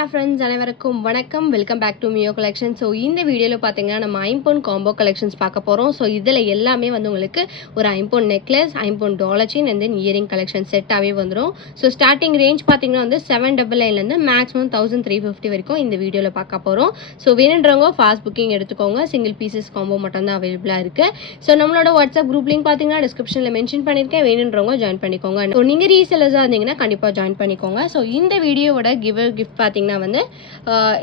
Hi friends, அனைவருக்கும் வணக்கம். Welcome back to மியோ கலெக்ஷன். ஸோ இந்த வீடியோவில் பார்த்தீங்கன்னா நம்ம ஐம்பொன் காம்போ கலெக்ஷன்ஸ் பார்க்க போகிறோம். ஸோ இதில் எல்லாமே வந்து உங்களுக்கு ஒரு ஐம்பொன் நெக்லஸ், ஐம்பொன் dollar chain and then earring collection செட்டாகவே வந்துடும். ஸோ ஸ்டார்டிங் ரேஞ்ச் பார்த்தீங்கன்னா வந்து 799லேருந்து மேக்ஸிமம் 1350 வரைக்கும் இந்த வீடியோவில் பார்க்க போகிறோம். ஸோ வேணுன்றவங்க ஃபாஸ்ட் புக்கிங் எடுத்துக்கோங்க. சிங்கிள் பீசஸ் காம்போ மட்டும் தான் அவைலபிளாக இருக்குது. ஸோ நம்மளோட வாட்ஸ்அப் குரூப் லிங்க் பார்த்தீங்கன்னா டிஸ்கிரிப்ஷனில் மென்ஷன் பண்ணியிருக்கேன். வேணுன்றவங்க ஜாயின் பண்ணிக்கோங்க. ஸோ நீங்கள் ரீசெலர்ஸாக இருந்தீங்கன்னா கண்டிப்பாக ஜாயின் பண்ணிக்கோங்க. ஸோ இந்த வீடியோவோட கிஃப்ட் பார்த்தீங்கன்னா வந்து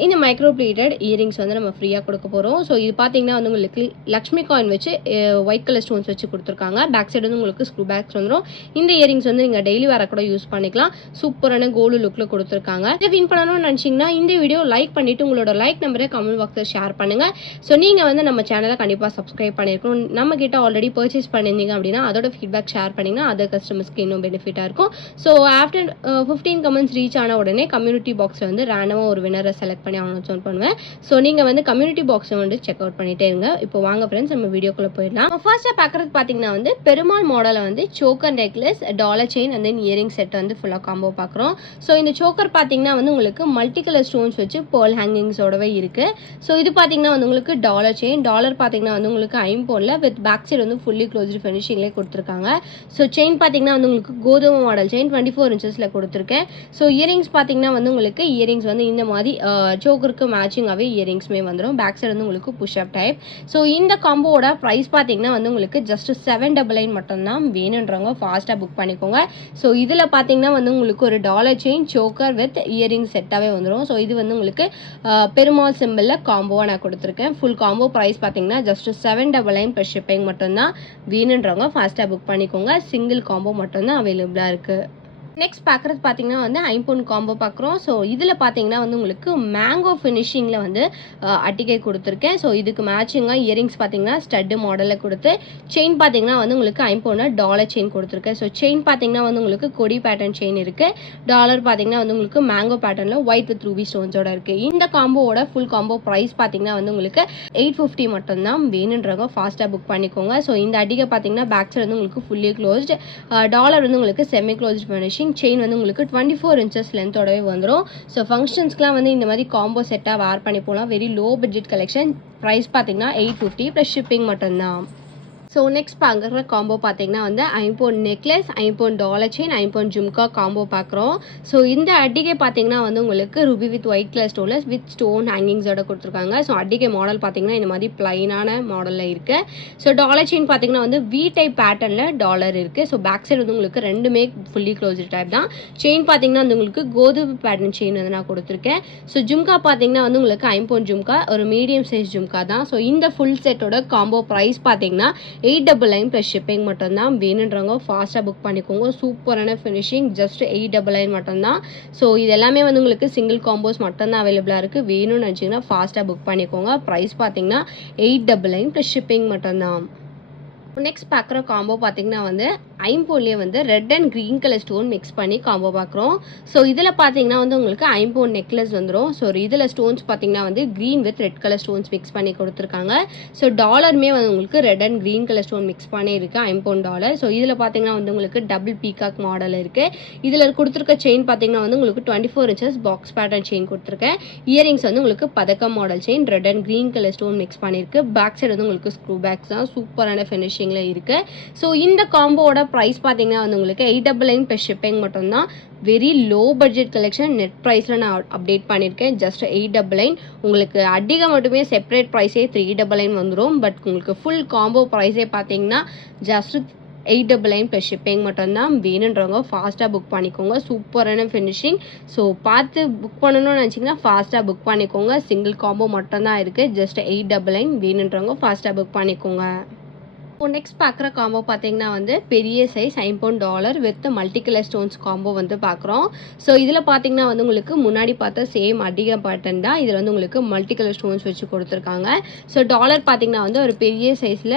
இந்த மைக்ரோ பிளேட்டட் இயரிங்ஸ் வந்து நம்ம ஃப்ரீயாக கொடுக்க போகிறோம். ஸோ இது பார்த்தீங்கன்னா வந்து உங்களுக்கு லக்ஷ்மி காயின் வச்சு ஒயிட் கலர் ஸ்டோன்ஸ் வச்சு கொடுத்துருக்காங்க. பேக் சைடு வந்து உங்களுக்கு ஸ்க்ரூ பேக்ஸ் வந்துடும். இந்த இயரிங்ஸ் வந்து நீங்கள் டெய்லி வர கூட யூஸ் பண்ணிக்கலாம். சூப்பரான கோல்டு லுக்கில் கொடுத்துருக்காங்க. இதை வின் பண்ணணும்னு நினச்சிங்கன்னா இந்த வீடியோ லைக் பண்ணிவிட்டு உங்களோட லைக் நம்பரை கமெண்ட் பாக்ஸில் ஷேர் பண்ணுங்கள். ஸோ நீங்கள் வந்து நம்ம சேனலை கண்டிப்பாக சப்ஸ்கிரைப் பண்ணியிருக்கணும். நம்ம கிட்ட ஆல்ரெடி பர்ச்சேஸ் பண்ணியிருந்தீங்க அப்படின்னா அதோட ஃபீட்பேக் ஷேர் பண்ணிங்கன்னா அதர் கஸ்டமர்ஸ்க்கு இன்னும் பெனிஃபிட்டாக இருக்கும். ஸோ ஆஃப்டர் 15 கமெண்ட்ஸ் ரீச் ஆன உடனே கம்யூனிட்டி பாக்ஸில் வந்து ரேண்டமாக ஒரு வினரை செலக்ட் பண்ணி அனௌன்ஸ் பண்ணுவேன். ஸோ நீங்கள் வந்து கம்யூனிட்டி பாக்ஸை வந்து செக் அவுட் பண்ணிட்டே இருங்க. இப்போ வாங்க ஃப்ரெண்ட்ஸ் நம்ம வீடியோக்குள்ளே போயிடலாம். ஃபர்ஸ்ட்டாக பார்க்குறது பார்த்தீங்கன்னா வந்து பெருமாள் மாடலில் வந்து choker necklace, dollar chain and then earring set வந்து ஃபுல்லாக காம்போ பார்க்குறோம். ஸோ இந்த சோக்கர் பார்த்தீங்கன்னா வந்து உங்களுக்கு மல்டி கலர் ஸ்டோன்ஸ் வச்சு பேர்ல் ஹேங்கிங்ஸோடவே இருக்குது. ஸோ இது பார்த்தீங்கன்னா வந்து உங்களுக்கு டாலர் செயின், டாலர் பார்த்தீங்கன்னா வந்து உங்களுக்கு ஐம்பொன்ல வித் பேக் சைடு வந்து ஃபுல்லி க்ளோஸ்டு ஃபினிஷிங்லேயே கொடுத்துருக்காங்க. ஸோ செயின் பார்த்தீங்கன்னா வந்து உங்களுக்கு கோதுமை மாடல் செயின் 24 இன்ச்சஸில் கொடுத்துருக்கேன். ஸோ இயரிங்ஸ் பார்த்தீங்கன்னா வந்து உங்களுக்கு இயரிங்ஸ் வந்து இந்த மாதிரி சோக்கருக்கு மேட்சிங்காகவே இயரிங்ஸுமே வந்துடும். பேக் சைடு வந்து உங்களுக்கு புஷ்அப் டைப். ஸோ இந்த காம்போவோட ப்ரைஸ் பார்த்தீங்கன்னா வந்து உங்களுக்கு ஜஸ்ட் 799 மட்டும்தான். வேணுன்றவங்க ஃபாஸ்ட்டாக புக் பண்ணிக்கோங்க. ஸோ இதில் பார்த்தீங்கன்னா வந்து உங்களுக்கு ஒரு dollar chain, choker with earring செட்டாகவே வந்துடும். ஸோ இது வந்து உங்களுக்கு பெருமாள் சிம்பிளில் காம்போவாக நான் கொடுத்துருக்கேன். ஃபுல் காம்போ ப்ரைஸ் பார்த்தீங்கன்னா ஜஸ்ட் 799 ப்ளஸ் ஷிப்பிங் மட்டும்தான். வேணுன்றவங்க ஃபாஸ்ட்டாக புக் பண்ணிக்கோங்க. சிங்கிள் காம்போ மட்டும்தான் அவைலபிளாக இருக்குது. நெக்ஸ்ட் பார்க்குறது பார்த்தீங்கன்னா வந்து ஐம்பொன் காம்போ பார்க்குறோம். ஸோ இதில் பார்த்தீங்கன்னா வந்து உங்களுக்கு மேங்கோ ஃபினிஷிங்கில் வந்து அட்டிகை கொடுத்துருக்கேன். ஸோ இதுக்கு மேட்சிங்காக இயரிங்ஸ் பார்த்தீங்கன்னா ஸ்டட்டு மாடலில் கொடுத்து செயின் பார்த்தீங்கன்னா வந்து உங்களுக்கு ஐம்பொன்ன டாலர் செயின் கொடுத்துருக்கேன். ஸோ செயின் பார்த்தீங்கன்னா வந்து உங்களுக்கு கொடி பேட்டர்ன் செயின் இருக்குது. டாலர் பார்த்தீங்கன்னா வந்து உங்களுக்கு மேங்கோ பேட்டர்னில் ஒயிட் வித் ரூபி ஸ்டோன்ஸோட இருக்குது. இந்த காம்போவோட ஃபுல் காம்போ ப்ரைஸ் பார்த்தீங்கன்னா வந்து உங்களுக்கு 850 மட்டும்தான். வேணுன்றவங்க ஃபாஸ்ட்டாக புக் பண்ணிக்கோங்க. ஸோ இந்த அட்டிகை பார்த்தீங்கன்னா பேக் சைடு வந்து உங்களுக்கு ஃபுல்லி க்ளோஸ்டு, டாலர் வந்து உங்களுக்கு செமி க்ளோஸ்டு ஃபினிஷிங், செயின் வந்து உங்களுக்கு 24 இன்ச்சஸ் லென்த்தோடவே வந்துடும். ஸோ ஃபங்க்ஷன்ஸ்க்குலாம் வந்து இந்த மாதிரி காம்போ செட்டாக வேர் பண்ணி போகலாம். Very low budget collection. Price பார்த்தீங்கன்னா 850 ப்ளஸ் ஷிப்பிங் மட்டும்தான். ஸோ நெக்ஸ்ட் பார்க்குற காம்போ பார்த்தீங்கன்னா வந்து ஐம்பொன் நெக்லஸ், ஐம்பொன் டாலர் செயின், ஐம்பொன் ஜும்கா காம்போ பார்க்குறோம். ஸோ இந்த அட்டிகை பார்த்தீங்கன்னா வந்து உங்களுக்கு ruby with white colour stoneless with stone ஹேங்கிங்ஸோட கொடுத்துருக்காங்க. ஸோ அட்டிகை மாடல் பார்த்தீங்கன்னா இந்த மாதிரி பிளைனான மாடலில் இருக்குது. ஸோ டாலர் செயின் பார்த்தீங்கன்னா வந்து வி டைப் பேட்டர்னில் டாலர் இருக்குது. ஸோ பேக் சைடு வந்து உங்களுக்கு ரெண்டுமே ஃபுல்லி க்ளோஸ்டு டைப் தான். செயின் பார்த்தீங்கன்னா வந்து உங்களுக்கு கோதுமை பேட்டர்ன் செயின் வந்து நான் கொடுத்துருக்கேன். ஸோ ஜும்கா பார்த்தீங்கன்னா வந்து உங்களுக்கு ஐம்பொன் ஜும்கா, ஒரு மீடியம் சைஸ் ஜும்கா தான். ஸோ இந்த ஃபுல் செட்டோட காம்போ ப்ரைஸ் பார்த்தீங்கன்னா 899 ப்ளஸ் ஷிப்பிங் மட்டும்தான். வேணுன்றவங்க ஃபாஸ்ட்டாக புக் பண்ணிக்கோங்க. சூப்பரான ஃபினிஷிங். ஜஸ்ட் 899 மட்டும்தான். ஸோ இது எல்லாமே வந்து உங்களுக்கு சிங்கிள் காம்போஸ் மட்டும்தான் அவைலபிளாக இருக்குது. வேணும்னு நினச்சிங்கன்னா ஃபாஸ்ட்டாக புக் பண்ணிக்கோங்க. ப்ரைஸ் பார்த்தீங்கன்னா 899 ப்ளஸ் ஷிப்பிங் மட்டும்தான். நெக்ஸ்ட் பார்க்குற காம்போ பார்த்தீங்கன்னா வந்து ஐம்பொன்லேயே வந்து red and green colour stone mix பண்ணி காம்போ பார்க்குறோம். ஸோ இதில் பார்த்தீங்கன்னா வந்து உங்களுக்கு ஐம்பொன் நெக்லஸ் வந்துடும். ஸோ இதில் ஸ்டோன்ஸ் பார்த்தீங்கன்னா வந்து green with red colour stones mix பண்ணி கொடுத்துருக்காங்க. ஸோ டாலருமே வந்து உங்களுக்கு red and green colour stone mix பண்ணி இருக்குது ஐம்பொன் டாலர். ஸோ இதில் பார்த்தீங்கன்னா வந்து உங்களுக்கு டபுள் பீகாக் மாடல் இருக்குது. இதில் கொடுத்துருக்க செயின் பார்த்தீங்கன்னா வந்து உங்களுக்கு 24 இன்ச்சஸ் பாக்ஸ் பேட்டர்ன் செயின் கொடுத்துருக்கேன். இயரிங்ஸ் வந்து உங்களுக்கு பதக்கம் model chain, red and green colour stone mix பண்ணியிருக்கு. பேக் சைடு வந்து உங்களுக்கு ஸ்க்ரூ பேக்ஸ் தான். சூப்பரான ஃபினிஷிங் இருக்கு. ஸோ இந்த காம்போவோட ப்ரைஸ் பார்த்தீங்கன்னா வந்து உங்களுக்கு 899 ப்ளஸ் ஷிப்பிங் மட்டும்தான். Very low budget collection. Net ப்ரைஸில் நான் அப்டேட் பண்ணியிருக்கேன். ஜஸ்ட் 899. உங்களுக்கு அடிகை மட்டுமே செப்பரேட் ப்ரைஸே 399 வந்துடும். பட் உங்களுக்கு ஃபுல் காம்போ ப்ரைஸே பார்த்தீங்கன்னா ஜஸ்ட் 899 ப்ளஸ் ஷிப்பிங் மட்டும்தான். வேணுன்றவங்க ஃபாஸ்ட்டாக புக் பண்ணிக்கோங்க. சூப்பரான ஃபினிஷிங். ஸோ பார்த்து புக் பண்ணணும்னு நினச்சிங்கன்னா ஃபாஸ்ட்டாக புக் பண்ணிக்கோங்க. சிங்கிள் காம்போ மட்டும்தான் இருக்குது. ஜஸ்ட் 899. வேணுன்றவங்க ஃபாஸ்ட்டாக புக் பண்ணிக்கோங்க. இப்போ நெக்ஸ்ட் பார்க்குற காம்போ பார்த்தீங்கன்னா வந்து பெரிய சைஸ் ஐம்பொன் dollar with multi colour stones combo வந்து பார்க்குறோம். ஸோ இதில் பார்த்தீங்கன்னா வந்து உங்களுக்கு முன்னாடி பார்த்த சேம் அதிக பேட்டர்ன் தான். இதில் வந்து உங்களுக்கு மல்டி கலர் ஸ்டோன்ஸ் வச்சு கொடுத்துருக்காங்க. ஸோ டாலர் பார்த்தீங்கன்னா வந்து ஒரு பெரிய சைஸில்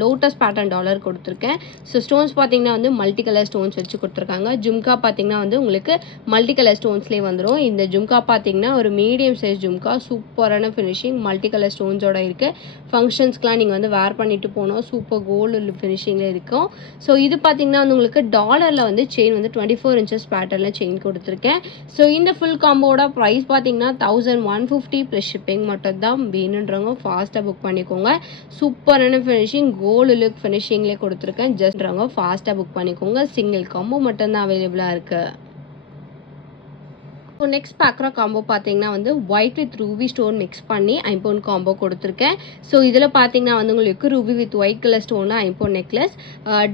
லோட்டஸ் பேட்டர்ன் டாலர் கொடுத்துருக்கேன். ஸோ ஸ்டோன்ஸ் பார்த்தீங்கன்னா வந்து மல்டி கலர் ஸ்டோன்ஸ் வச்சு கொடுத்துருக்காங்க. ஜும்கா பார்த்தீங்கன்னா வந்து உங்களுக்கு மல்டி கலர் ஸ்டோன்ஸ்லேயே வந்துடும். இந்த ஜும்கா பார்த்தீங்கன்னா ஒரு மீடியம் சைஸ் ஜும்கா. சூப்பரான ஃபினிஷிங். மல்டி கலர் ஸ்டோன்ஸோட இருக்குது. ஃபங்க்ஷன்ஸ்க்குலாம் நீங்கள் வந்து வேர் பண்ணிட்டு போனோம். சூப்பர் கோல்டு ஃபினிஷிங்கில் இருக்கும். ஸோ இது பார்த்தீங்கன்னா வந்து உங்களுக்கு டாலரில் வந்து செயின் வந்து 24 இன்ச்சஸ் பேட்டர்னில் செயின் கொடுத்துருக்கேன். ஸோ இந்த ஃபுல் காம்போட ப்ரைஸ் பார்த்தீங்கன்னா 1150 ப்ளஸ் ஷிப்பிங் மட்டும் தான். வேணுன்றவங்க ஃபாஸ்ட்டாக புக் பண்ணிக்கோங்க. சூப்பரான ஃபினிஷிங் கோல்டு லுக் ஃபினிஷிங்லேயே கொடுத்துருக்கேன். ஜஸ்ட்றவங்க ஃபாஸ்ட்டாக புக் பண்ணிக்கோங்க. சிங்கிள் காம்போ மட்டும்தான் அவைலபிளாக இருக்குது. ஸோ நெக்ஸ்ட் பார்க்குற காம்போ பார்த்தீங்கன்னா வந்து white with ruby stone mix பண்ணி ஐம்பொன் காம்போ கொடுத்துருக்கேன். ஸோ இதில் பார்த்தீங்கன்னா வந்து உங்களுக்கு ரூபி வித் ஒயிட் கலர் ஸ்டோனில் ஐம்பொன் நெக்லஸ்.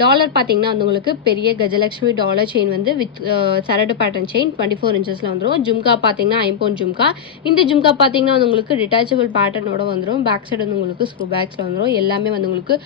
டாலர் பார்த்தீங்கன்னா வந்து உங்களுக்கு பெரிய கஜலட்சுமி டாலர் செயின் வந்து வித் சரடு பேட்டர்ன் செயின் 24 இன்ச்சஸில் வந்துடும். ஜும்கா பார்த்தீங்கன்னா ஐம்பொன் ஜும்கா. இந்த ஜும்கா பார்த்தீங்கன்னா வந்து உங்களுக்கு டிட்டாச்சபிள் பேட்டர்னோட வந்துடும். பேக் சைடு வந்து உங்களுக்கு ஸ்க்ரூ பேக்ஸில் வந்துடும். எல்லாமே வந்து உங்களுக்கு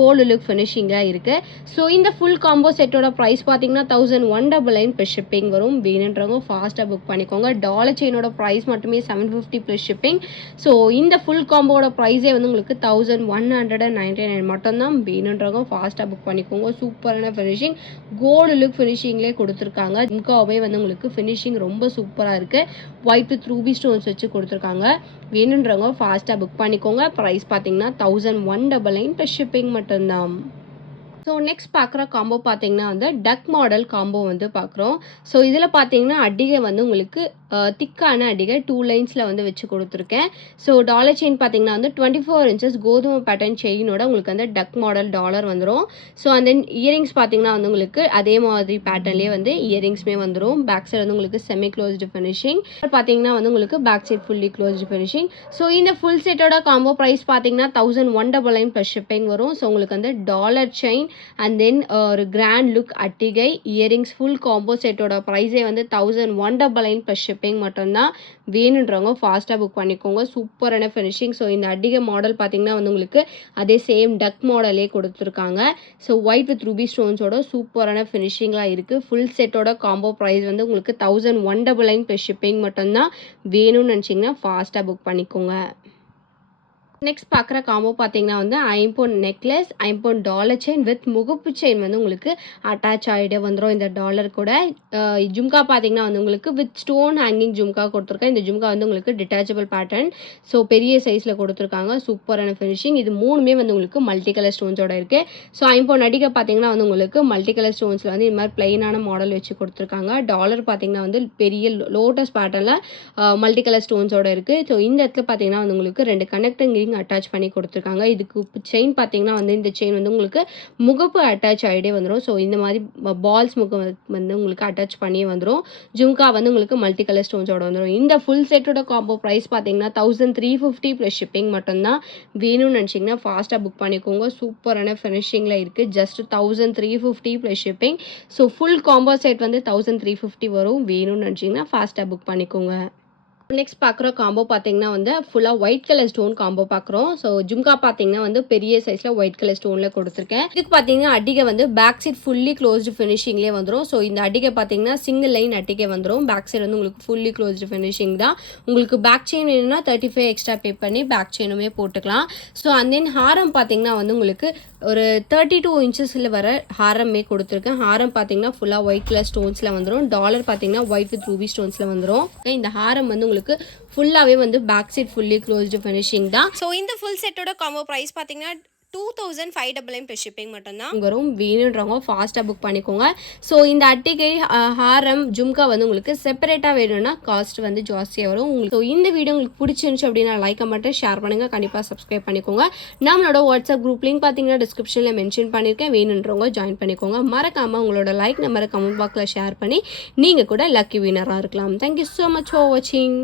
கோல்டு லுக் ஃபினிஷிங்காக இருக்குது. ஸோ இந்த ஃபுல் காம்போ செட்டோட ப்ரைஸ் பார்த்தீங்கன்னா 1199 ப்ளஸ் ஷிப்பிங் வரும். வேணுன்றவங்க ஃபாஸ்ட்டாக புக் பண்ணி டாலர் செயினோட ப்ரைஸ் மட்டுமே 750 ப்ளஸ் ஷிப்பிங். ஸோ இந்த ஃபுல் காம்போட ப்ரைஸே வந்து உங்களுக்கு 1199 மட்டும்தான். வேணுன்றவங்க ஃபாஸ்ட்டாக புக் பண்ணிக்கோங்க. சூப்பரான ஃபினிஷிங் கோல்டு லுக் ஃபினிஷிங்லேயே கொடுத்துருக்காங்க. ஜும்காவே வந்து உங்களுக்கு ஃபினிஷிங் ரொம்ப சூப்பராக இருக்குது. ஒயிட் வித் ரூபி ஸ்டோன்ஸ் வச்சு கொடுத்துருக்காங்க. வேணுன்றவங்க ஃபாஸ்ட்டாக புக் பண்ணிக்கோங்க. ப்ரைஸ் பார்த்தீங்கன்னா 1199 ப்ளஸ் ஷிப்பிங் மட்டும்தான். ஸோ நெக்ஸ்ட் பார்க்குற காம்போ பார்த்தீங்கன்னா வந்து டக் மாடல் காம்போ வந்து பார்க்குறோம். ஸோ இதில் பார்த்தீங்கன்னா அடிகை வந்து உங்களுக்கு திக்கான அடிகை 2 லைன்ஸில் வந்து வச்சு கொடுத்துருக்கேன். ஸோ டாலர் செயின் பார்த்தீங்கன்னா வந்து 24 இன்ச்சஸ் கோதுமை பேட்டர்ன் செயினோட உங்களுக்கு வந்து டக் மாடல் டாலர் வந்துடும். ஸோ அந்த இயரிங்ஸ் பார்த்தீங்கன்னா வந்து உங்களுக்கு அதே மாதிரி பேட்டர்ன்லேயே வந்து இயரிங்ஸுமே வந்துடும். பேக் சைடு வந்து உங்களுக்கு செமி க்ளோஸ்டு ஃபினிஷிங் பார்த்தீங்கன்னா வந்து உங்களுக்கு back side fully closed finishing. So இந்த ஃபுல் செட்டோட காம்போ ப்ரைஸ் பார்த்தீங்கன்னா 1199 ப்ளஸ் ஷிப்பிங் வரும். ஸோ உங்களுக்கு வந்து டாலர் செயின் அண்ட் தென் ஒரு கிராண்ட் லுக் அட்டிகை இயரிங்ஸ் ஃபுல் காம்போ செட்டோட ப்ரைஸே வந்து 1199 ப்ளஸ் ஷிப்பிங் மட்டும்தான். வேணுன்றவங்க ஃபாஸ்ட்டாக புக் பண்ணிக்கோங்க. சூப்பரான ஃபினிஷிங். ஸோ இந்த அடிகை மாடல் பார்த்தீங்கன்னா வந்து உங்களுக்கு அதே சேம் டக் மாடலே கொடுத்துருக்காங்க. ஸோ ஒயிட் வித் ரூபி ஸ்டோன்ஸோட சூப்பரான ஃபினிஷிங்லாம் இருக்குது. ஃபுல் செட்டோட காம்போ ப்ரைஸ் வந்து உங்களுக்கு 1199 ப்ளஸ் ஷிப்பிங் மட்டும்தான். வேணும்னு நினச்சிங்கன்னா ஃபாஸ்ட்டாக புக் பண்ணிக்கோங்க. நெக்ஸ்ட் பார்க்குற காம்போ பார்த்தீங்கன்னா வந்து ஐம்பொன் நெக்லஸ் ஐம்பொன் டாலர் செயின் வித் முகப்பு செயின் வந்து உங்களுக்கு அட்டாச் ஆகிட்டே வந்துடும். இந்த டாலர் கூட ஜும்கா பார்த்தீங்கன்னா வந்து உங்களுக்கு வித் ஸ்டோன் ஹேங்கிங் ஜும்கா கொடுத்துருக்கேன். இந்த ஜும்கா வந்து உங்களுக்கு டிட்டாச்சபிள் பேட்டர்ன். ஸோ பெரிய சைஸில் கொடுத்துருக்காங்க. சூப்பரான ஃபினிஷிங். இது மூணுமே வந்து உங்களுக்கு மல்டி கலர் ஸ்டோன்ஸோட இருக்குது. ஸோ ஐம்பொன் அடிகை பார்த்தீங்கன்னா வந்து உங்களுக்கு மல்டி கலர் ஸ்டோன்ஸில் வந்து இது மாதிரி பிளைனான மாடல் வச்சு கொடுத்துருக்காங்க. டாலர் பார்த்தீங்கன்னா வந்து பெரிய லோட்டஸ் பேட்டர்னில் மல்டி கலர் ஸ்டோன்ஸோட இருக்குது. ஸோ இந்த இடத்துல பார்த்தீங்கன்னா வந்து உங்களுக்கு 2 கனெக்டிங் அட்டாச் பண்ணி கொடுத்துருக்காங்க. இதுக்கு செயின் பார்த்தீங்கன்னா வந்து இந்த செயின் வந்து உங்களுக்கு முகப்பு அட்டாச் ஆகிட்டே வந்துடும். ஸோ இந்த மாதிரி பால்ஸ் முகம் வந்து உங்களுக்கு அட்டாச் பண்ணி வந்துடும். ஜும்கா வந்து உங்களுக்கு மல்டி கலர் ஸ்டோன்ஸோட வந்துடும். இந்த ஃபுல் செட்டோட காம்போ ப்ரைஸ் பார்த்தீங்கன்னா 1350 ப்ளஸ் ஷிப்பிங் மட்டும்தான். வேணும்னு நினச்சிங்கன்னா ஃபாஸ்ட்டாக புக் பண்ணிக்கோங்க. சூப்பரான ஃபினிஷிங்கில் இருக்குது. Just 1350 plus shipping. So full combo set வந்து 1350 வரும். வேணும்னு நினச்சிங்கன்னா ஃபாஸ்ட்டாக புக் பண்ணிக்கோங்க. நெக்ஸ்ட் பார்க்குற காம்போ பார்த்தீங்கன்னா வந்து ஃபுல்லாக ஒயிட் கலர் ஸ்டோன் காம்போ பார்க்குறோம். ஸோ ஜும்கா பார்த்தீங்கன்னா வந்து பெரிய சைஸில் ஒயிட் கலர் ஸ்டோனில் கொடுத்துருக்கேன். இதுக்கு பார்த்தீங்கன்னா அடிகை வந்து பேக் சைட் ஃபுல்லி க்ளோஸ்டு ஃபினிஷிங்லேயே வந்துடும். ஸோ இந்த அடிகை பார்த்தீங்கன்னா சிங்கிள் லைன் அடிகை வந்துடும். பேக் சைடு வந்து உங்களுக்கு ஃபுல்லி க்ளோஸ்டு ஃபினிஷிங் தான். உங்களுக்கு பேக் செயின் வேணும்னா 35 எக்ஸ்ட்ரா பே பண்ணி பேக் செயினுமே போட்டுக்கலாம். ஸோ அண்ட் தென் ஹாரம் பார்த்தீங்கன்னா வந்து உங்களுக்கு ஒரு 32 இன்ச்சஸில் வர ஹாரமே கொடுத்துருக்கேன். ஹாரம் பார்த்தீங்கன்னா ஃபுல்லாக ஒயிட் கலர் ஸ்டோன்ஸில் வந்துடும். டாலர் பார்த்தீங்கன்னா ஒயிட் வித் ரூபி ஸ்டோன்ஸில் வந்துடும். இந்த ஹாரம் வந்து உங்களுக்கு ஃபுல்லாகவே வந்து back side fully closed finishing தான். ஸோ இந்த ஃபுல் செட்டோட காம்போ ப்ரைஸ் பார்த்தீங்கன்னா 2599 ப்ளஸ் ஷிப்பிங் மட்டும்தான் வரும். வேணுன்றவங்க ஃபாஸ்ட்டாக புக் பண்ணிக்கோங்க. ஸோ இந்த அட்டிகை ஹாரம் ஜும்கா வந்து உங்களுக்கு செப்பரேட்டாக வேணும்னா காஸ்ட் வந்து ஜாஸ்தியாக வரும் உங்களுக்கு. ஸோ இந்த வீடியோ உங்களுக்கு பிடிச்சிருந்துச்சு அப்படின்னா லைக் மட்டும் ஷேர் பண்ணுங்கள். கண்டிப்பாக சப்ஸ்கிரைப் பண்ணிக்கோங்க. நம்மளோட வாட்ஸ்அப் குரூப் லிங்க் பார்த்தீங்கன்னா டிஸ்கிரிப்ஷனில் மென்ஷன் பண்ணியிருக்கேன். வேணுன்றவங்க ஜாயின் பண்ணிக்கோங்க. மறக்காமல் உங்களோட லைக் நம்பரை கமெண்ட் பாக்ஸில் ஷேர் பண்ணி நீங்கள் கூட லக்கி வினராக இருக்கலாம். தேங்க்யூ ஸோ மச் ஃபார் வாட்சிங்.